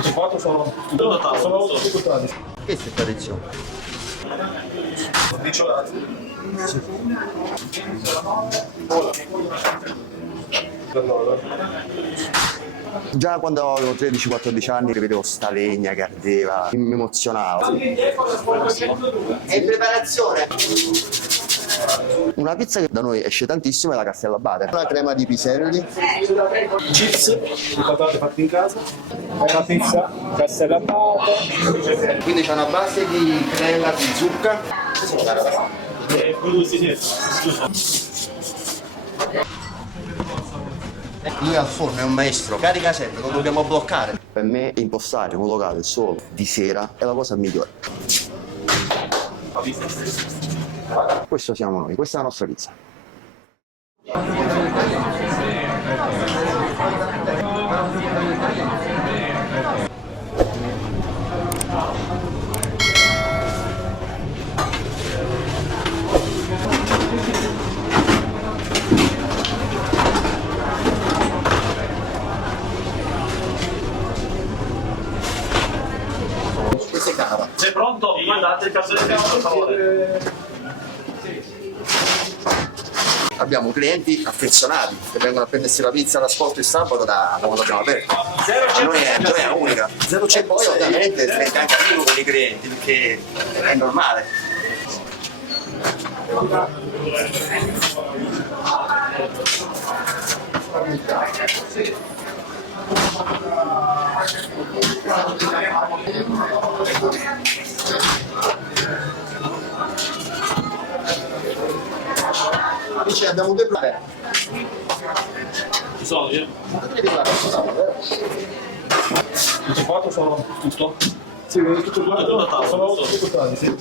Questi quattro sono buttati. Che è tradizione? Briciolati. Sì. Già quando avevo 13-14 anni vedevo sta legna che ardeva, mi emozionava. È in preparazione. Una pizza che da noi esce tantissimo è la castellabate. Una crema di piselli. Chips di patate fatte in casa. È una pizza castellabate. Quindi c'è una base di crema di zucca. Lui al forno è un maestro, carica sempre, lo dobbiamo bloccare. Per me impostare un locale solo di sera è la cosa migliore. Questo siamo noi, questa è la nostra pizza. Questo è canapa. Sei pronto? Mandate il caso del per favore. Abbiamo clienti affezionati che vengono a prendersi la pizza all'asporto il sabato da quando abbiamo aperto. Non è unica. E poi ovviamente diventa anche amico con i clienti perché è normale. Dice abbiamo due plate. Ci sono io? Questi quattro sono tutto? Sì, tutto Tutto sono buttati, sì.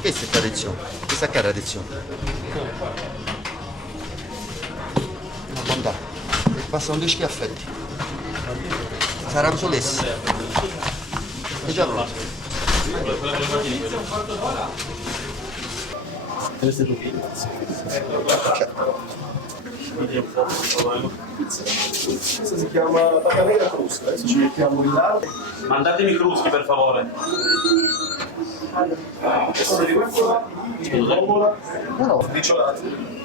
Questa è tradizione, questa che è tradizione. Una bontà. Passano 2 schiaffetti. Sarà sodessa. È già pronto. Queste tutte. Questa si chiama patanera crusca, adesso ci mettiamo in là. Mandatemi cruschi per favore. Questa di questa, bombola, briciolati.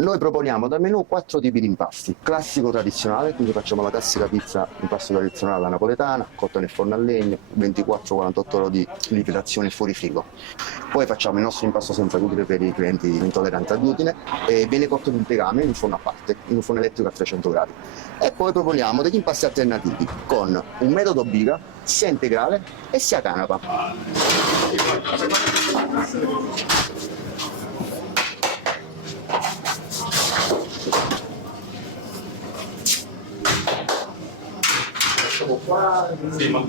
Noi proponiamo da menù 4 tipi di impasti. Classico tradizionale, quindi facciamo la classica pizza, impasto tradizionale alla napoletana, cotta nel forno a legno, 24-48 ore di lievitazione fuori frigo. Poi facciamo il nostro impasto senza glutine per i clienti intolleranti al glutine e viene cotto in un tegame in un forno a parte, in un forno elettrico a 300 gradi. E poi proponiamo degli impasti alternativi con un metodo biga, sia integrale e sia canapa. Qua, Sì, ma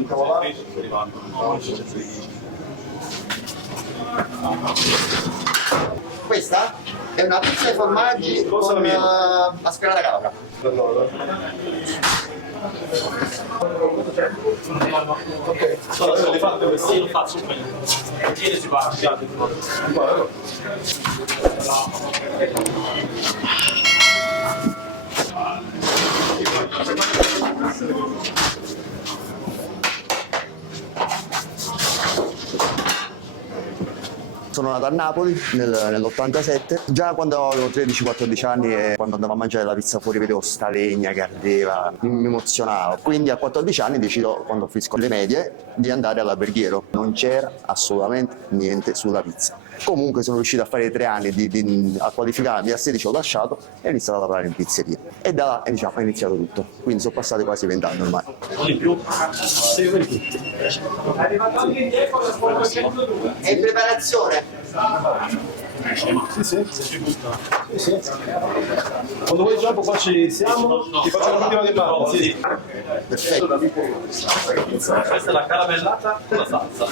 Questa è una pizza ai formaggi con la sperata capra. ok. Allora, le fate sì, lo faccio bene. Tieni su parte. Sono nato a Napoli nell'87, già quando avevo 13-14 anni e quando andavo a mangiare la pizza fuori vedevo sta legna che ardeva, mi emozionava. Quindi a 14 anni decido, quando finisco le medie, di andare all'alberghiero. Non c'era assolutamente niente sulla pizza. Comunque sono riuscito a fare 3 anni a qualificarmi, a 16 ho lasciato e ho iniziato a lavorare in pizzeria. E da là è iniziato tutto, quindi sono passati quasi 20 anni ormai. Non di più. È in preparazione. Sì, sì. Sì, sì. Quando vuoi dopo qua ci siamo, ti faccio una prima domanda. Sì. Perfetto. Questa è la caramellata con la salsa.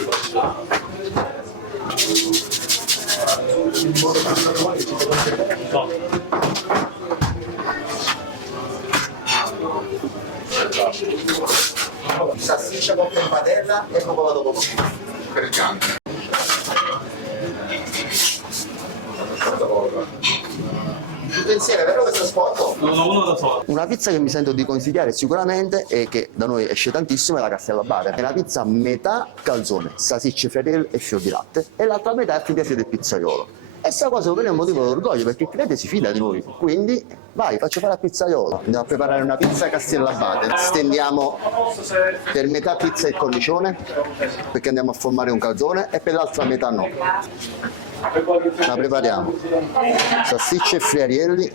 Salsiccia con padella e cocolato con tutto insieme, vero questo sporco? Uno da solo. Una pizza che mi sento di consigliare sicuramente e che da noi esce tantissimo è la Castellabate. È una pizza metà calzone, salsicce friarielle e fior di latte e l'altra metà è finestre del pizzaiolo. E sta cosa per me è un motivo d'orgoglio perché il cliente si fida di noi, quindi vai, faccio fare al pizzaiolo. Andiamo a preparare una pizza Castellabate. Stendiamo per metà pizza il cornicione perché andiamo a formare un calzone e per l'altra metà no. La prepariamo. Salsicce e friarielli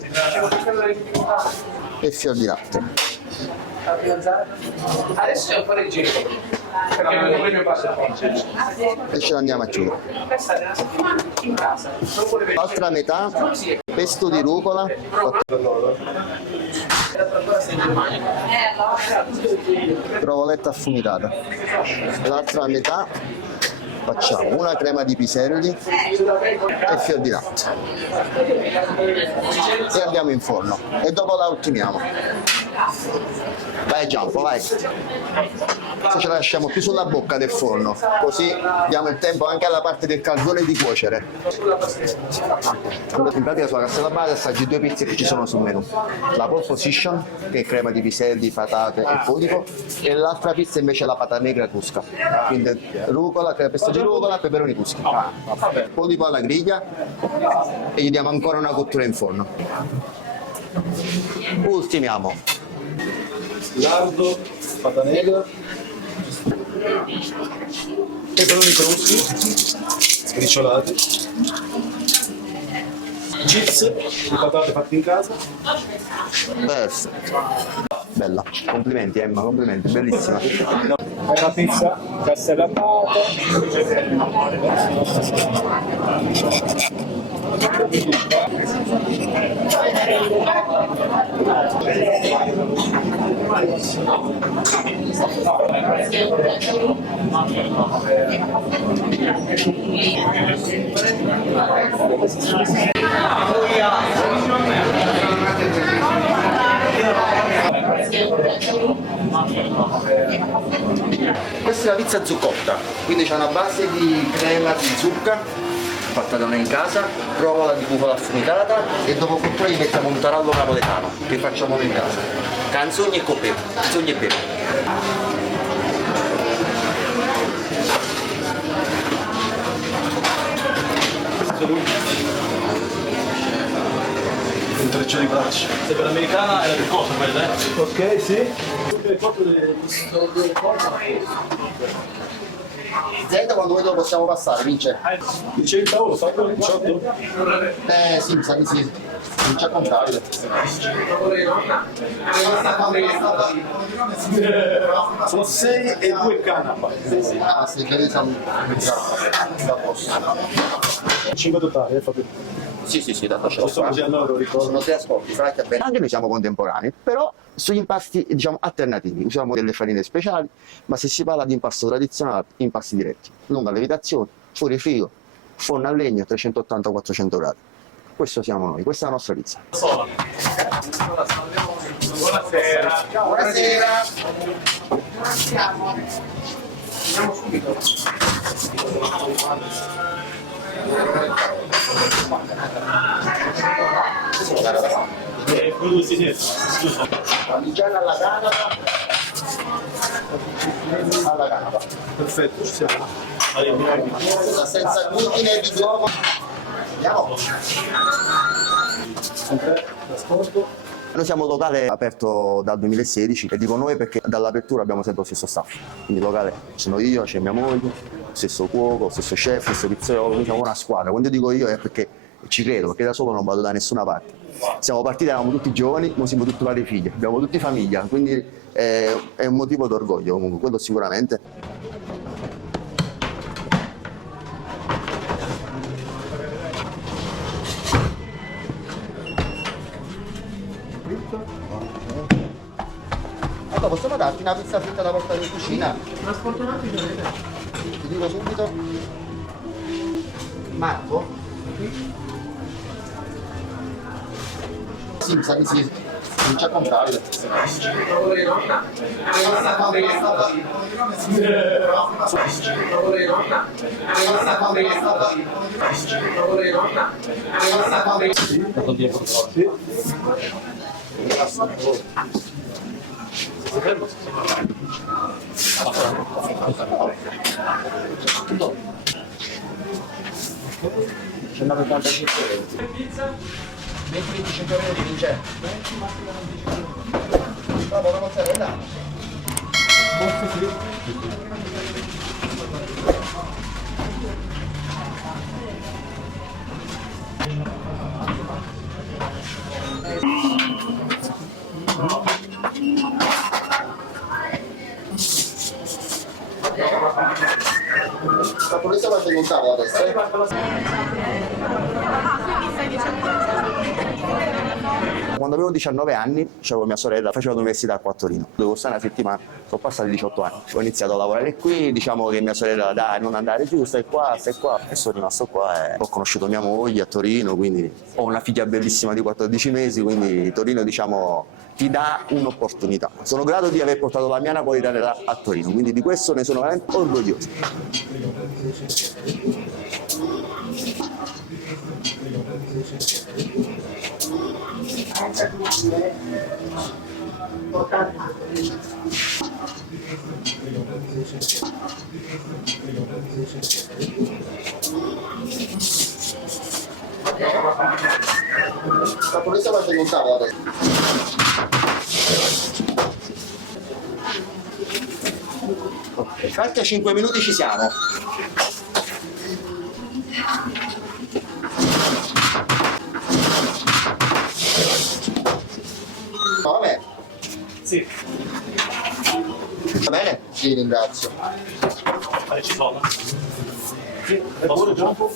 e fior di latte. Adesso c'è un po' di giro, perché non voglio passare. E ce l'andiamo a chiudere. Questa è in casa. L'altra metà pesto di rucola, provoletta affumitata. L'altra metà facciamo una crema di piselli e fior di latte. E andiamo in forno. E dopo la ultimiamo. Vai Giampo, vai. Se ce la lasciamo più sulla bocca del forno, così diamo il tempo anche alla parte del calzone di cuocere. In pratica sulla Castellabate assaggi due pizze che ci sono sul menù. La pole position, che è crema di piselli, patate e polipo, e l'altra pizza invece è la patata negra crusca. Quindi rucola, pesto di rucola, peperoni cruschi. Polipo alla griglia e gli diamo ancora una cottura in forno. Ultimiamo. Lardo, pata negra, peperoni cruschi, sbriciolati, chips di patate fatte in casa. Perfetto. Bella, complimenti Emma, complimenti, bellissima. È una pizza Castellabate. Questa è la pizza zuccotta, quindi c'è una base di crema di zucca fatta da noi in casa, provola di bufala affumitata e dopo cottura gli mettiamo un tarallo napoletano che facciamo noi in casa. Canzoni e coppe, canzoni e pepe. Intreccio di braccia. Se per l'americana è la più corta quella, Ok, sì. Zenta quando voi lo possiamo passare, vince? Dice il tavolo, fa quello 18? Sì, mi sa di sì. Vince a contabile. Sono 6 e 2 canapa. Ah, se vedi siamo da posto. 5 totali, fatto. Sì, dato ce Posso mangiare loro, ricordo. Sono tre ascolti, frate bene. Anche noi siamo contemporanei, però sugli impasti diciamo alternativi, usiamo delle farine speciali, ma se si parla di impasto tradizionale, impasti diretti, lunga levitazione, fuori frigo, forno a legna 380-400 gradi. Questo siamo noi, questa è la nostra pizza. sola. Buonasera. Buonasera. Sì. Parmigiana alla canapa. Alla canapa. Perfetto, ci siamo. Questa senza glutine di uovo. Andiamo. Sempre trasporto. Noi siamo un locale aperto dal 2016 e dico noi perché dall'apertura abbiamo sempre lo stesso staff. Quindi il locale sono io, c'è mia moglie, stesso cuoco, stesso chef, stesso pizzaiolo, noi siamo una squadra. Quando dico io è perché ci credo, perché da solo non vado da nessuna parte. Siamo partiti, eravamo tutti giovani, ora siamo tutti vari figli, abbiamo tutti famiglia, quindi è un motivo d'orgoglio comunque, quello sicuramente. Allora, possiamo darti una pizza fritta da portare in cucina? Trasporto un attimo, Ti dico subito. Marco? Sì, mi sa di sì. Non c'è comprare. C'è una 85 euro. 20-25 minuti, vince. Bravo, la mozzarella. Forse sì. La polizia va a montare adesso. Quando avevo 19 anni, c'avevo mia sorella, facevo l'università a Torino. Dovevo stare una settimana, sono passati 18 anni. Ho iniziato a lavorare qui, diciamo che mia sorella, dai, non andare giù, stai qua, e sono rimasto qua e ho conosciuto mia moglie a Torino, quindi ho una figlia bellissima di 14 mesi, quindi Torino, diciamo, ti dà un'opportunità. Sono grato di aver portato la mia napoletana a Torino, quindi di questo ne sono veramente orgoglioso. La polizia va a montare adesso. Fatti a 5 minuti ci siamo. Va bene? Sì. Va bene? Sì, ringrazio. Ci sono. Sì, è buono già un po'.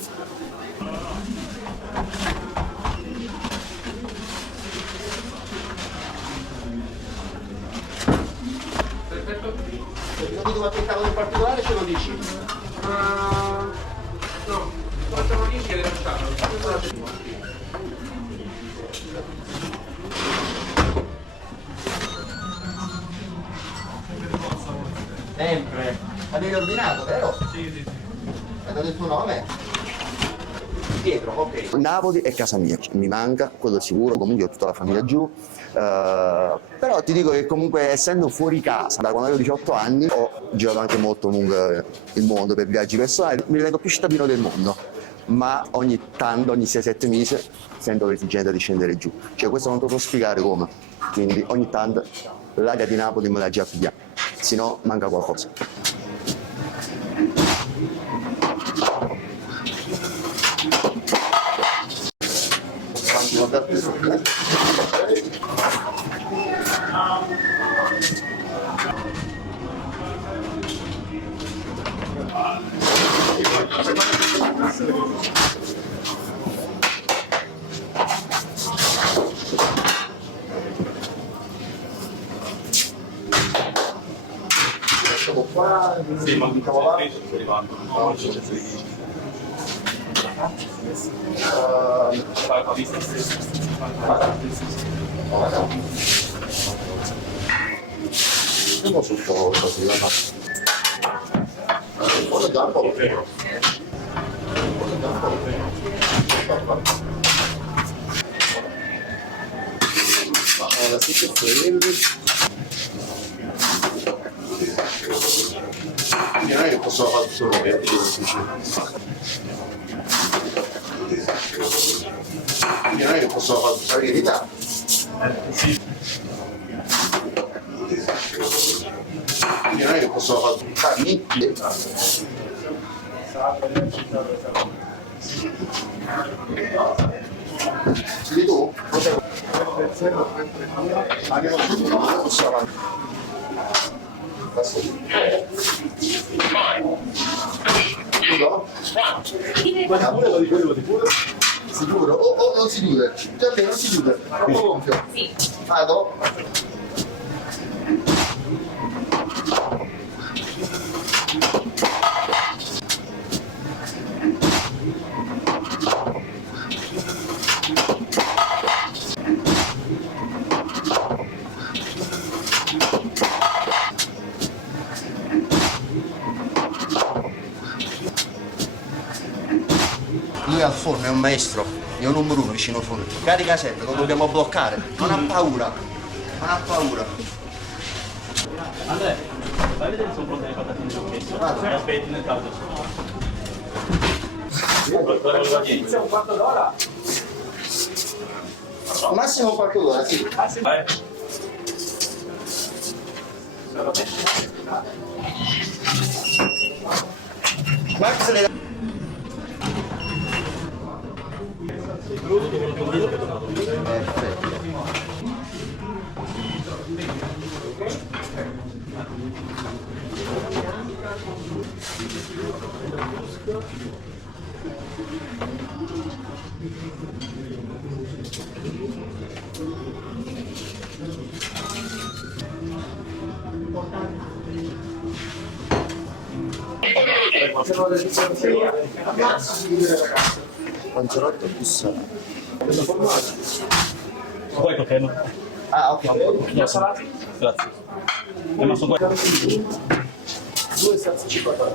Se non dico qualche cavolo in particolare ce lo dici? no, facciamo 10 e lasciarlo. Sempre. Avevi ordinato, vero? Sì, sì. Hai dato il tuo nome? Pietro, ok. Napoli è casa mia, mi manca, quello sicuro, comunque ho tutta la famiglia giù, però ti dico che comunque essendo fuori casa, da quando avevo 18 anni ho girato anche molto comunque il mondo per viaggi personali, mi rendo più cittadino del mondo, ma ogni tanto, ogni 6-7 mesi sento l'esigenza di scendere giù, cioè questo non te lo so spiegare come, quindi ogni tanto l'aria di Napoli me la già piglia, se no manca qualcosa. Lasciamo qua. Sì, ma sto arrivando. No, La lista stessa. andiamo su così, ora da un po'. Ora sì che non è che posso fare solo per non è che posso fare la verità. Non è che posso fare niente. Di tu? Andiamo subito, ma possiamo andare. Ma pure lo dico, pure. Sicuro? Oh, non si chiude. Già bene, non si chiude. Troppo gonfio. Sì. Vado? Lui al forno è un maestro, io non Bruno vicino al forno. Carica sempre, lo dobbiamo bloccare. Non ha paura, non ha paura. Andrea, vai a vedere se sono pronte le patatine che ho messo. Aspetti nel caldo. Inizia un quarto d'ora. Massimo un quarto d'ora, sì. Vai. Max le dà. Perfetto. Panzerotto bussa. Poi potremmo. Ah, ok. Grazie. È rimasto qua. 2 salsicce patate.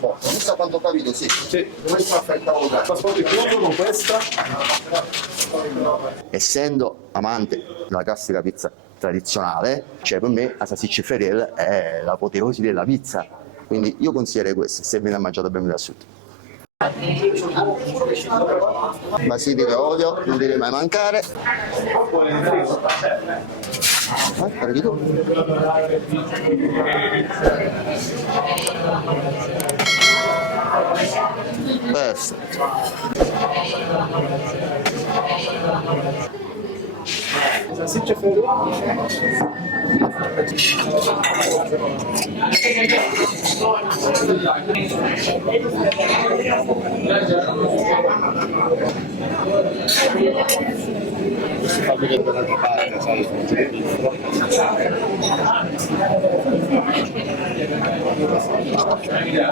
Non so quanto ho capito, sì. Sì. Questo affrettavo da. Trasporto il chiodo con questa. Essendo amante della classica pizza tradizionale, cioè per me la salsiccia Fedele è l'apoteosi della pizza, quindi io consiglierei questo se viene mangiato benvenuto a sud. Basilico e olio non deve mai mancare. Carichi tu. Perfetto. Salsiccia fredda.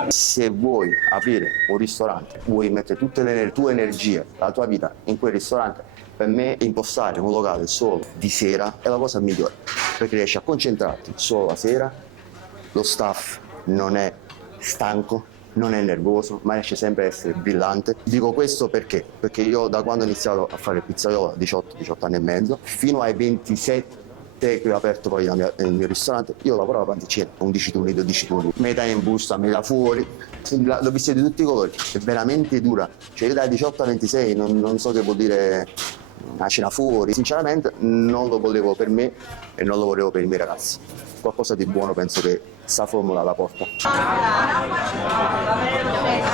Se vuoi aprire un ristorante, vuoi mettere tutte le tue energie, la tua vita in quel ristorante, per me impostare un locale solo di sera è la cosa migliore, perché riesci a concentrarti solo la sera, lo staff non è stanco, non è nervoso, ma riesce sempre a essere brillante. Dico questo perché io da quando ho iniziato a fare il pizzaiolo, a 18 anni e mezzo, fino ai 27 che ho aperto poi il mio ristorante, io lavoravo a panticina, 11 turni, 12 turni, metà in busta, metà fuori, l'ho vista di tutti i colori, è veramente dura, cioè io dai 18 a 26 non so che vuol dire una cena fuori, sinceramente non lo volevo per me e non lo volevo per i miei ragazzi. Qualcosa di buono penso che sta formula la porta.